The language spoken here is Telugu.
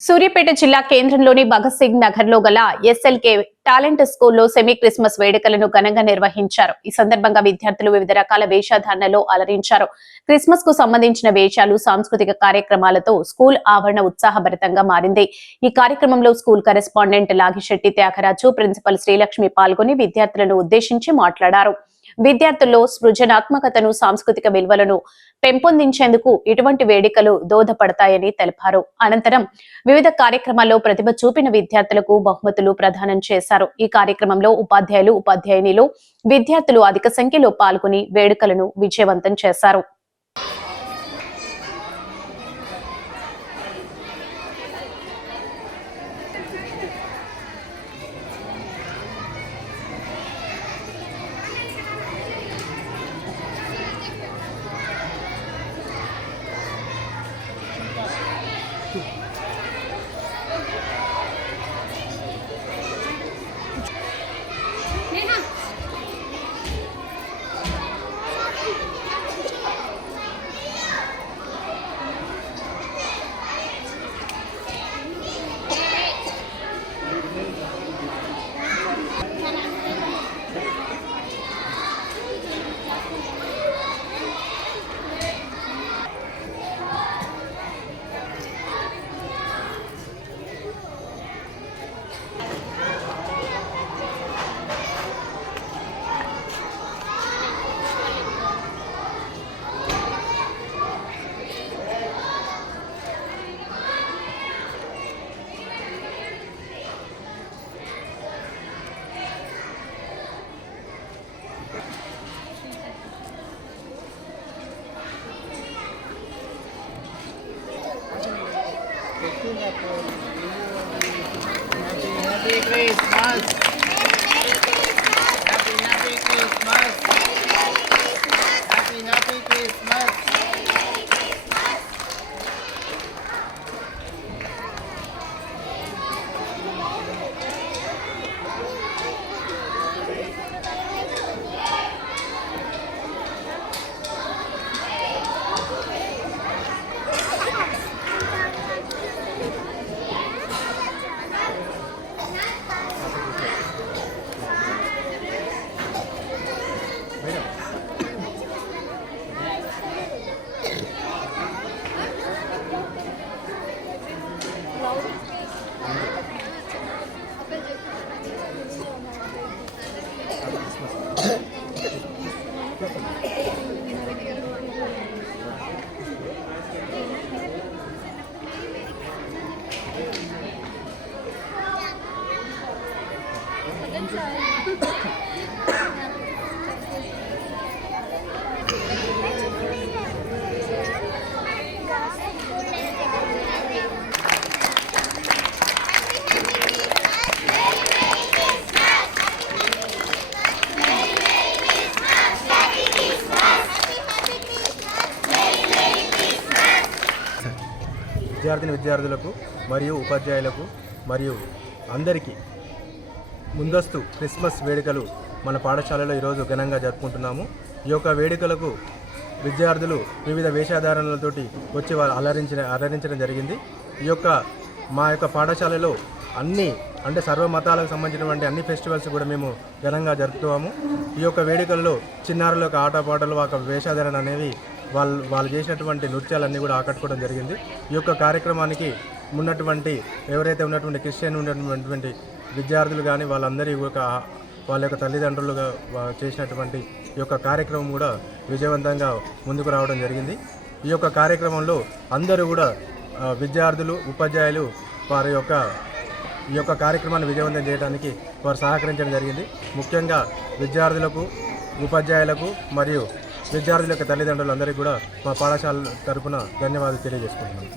సూర్యాపేట జిల్లా కేంద్రంలోని భగత్ సింగ్ నగర్లో గల ఎస్ఎల్కే టాలెంట్ స్కూల్లో సెమీ క్రిస్మస్ వేడుకలను ఘనంగా నిర్వహించారు. ఈ సందర్భంగా విద్యార్థులు వివిధ రకాల వేషధారణలో అలరించారు. క్రిస్మస్కు సంబంధించిన వేషాలు సాంస్కృతిక కార్యక్రమాలతో స్కూల్ ఆవరణ ఉత్సాహభరితంగా మారింది. ఈ కార్యక్రమంలో school correspondent Lagishetti Tyagaraju principal Srilakshmi పాల్గొని విద్యార్థులను ఉద్దేశించి మాట్లాడారు. విద్యార్థుల్లో సృజనాత్మకతను సాంస్కృతిక విలువలను పెంపొందించేందుకు ఇటువంటి వేడుకలు దోహదపడతాయని తెలిపారు. అనంతరం వివిధ కార్యక్రమాల్లో ప్రతిభ చూపిన విద్యార్థులకు బహుమతులు ప్రదానం చేశారు. ఈ కార్యక్రమంలో ఉపాధ్యాయులు ఉపాధ్యాయునిలు విద్యార్థులు అధిక సంఖ్యలో పాల్గొని వేడుకలను విజయవంతం చేశారు. 对。Happy Christmas! Thank you. విద్యార్థిని విద్యార్థులకు మరియు ఉపాధ్యాయులకు మరియు అందరికీ ముందస్తు క్రిస్మస్ వేడుకలు మన పాఠశాలలో ఈరోజు ఘనంగా జరుపుకుంటున్నాము. ఈ యొక్క వేడుకలకు విద్యార్థులు వివిధ వేషధారణలతోటి వచ్చి వాళ్ళు అలరించిన అలరించడం జరిగింది. ఈ యొక్క మా యొక్క పాఠశాలలో అన్ని అంటే సర్వ మతాలకు సంబంధించినటువంటి అన్ని ఫెస్టివల్స్ కూడా మేము ఘనంగా జరుపుతాము. ఈ యొక్క వేడుకల్లో చిన్నారుల యొక్క ఆటపాటలు ఒక వేషధారణ అనేవి వాళ్ళు వాళ్ళు చేసినటువంటి నృత్యాలన్నీ కూడా ఆకట్టుకోవడం జరిగింది. ఈ యొక్క కార్యక్రమానికి ఉన్నటువంటి ఎవరైతే ఉన్నటువంటి క్రిస్టియన్ ఉన్నటువంటి విద్యార్థులు కానీ వాళ్ళందరి యొక్క వాళ్ళ యొక్క తల్లిదండ్రులుగా చేసినటువంటి ఈ యొక్క కార్యక్రమం కూడా విజయవంతంగా ముందుకు రావడం జరిగింది. ఈ యొక్క కార్యక్రమంలో అందరూ కూడా విద్యార్థులు ఉపాధ్యాయులు వారి యొక్క ఈ యొక్క కార్యక్రమాన్ని విజయవంతం చేయడానికి వారు సహకరించడం జరిగింది. ముఖ్యంగా విద్యార్థులకు ఉపాధ్యాయులకు మరియు విద్యార్థుల యొక్క తల్లిదండ్రులందరికీ కూడా మా పాఠశాల తరఫున ధన్యవాదాలు తెలియజేసుకుంటున్నాను.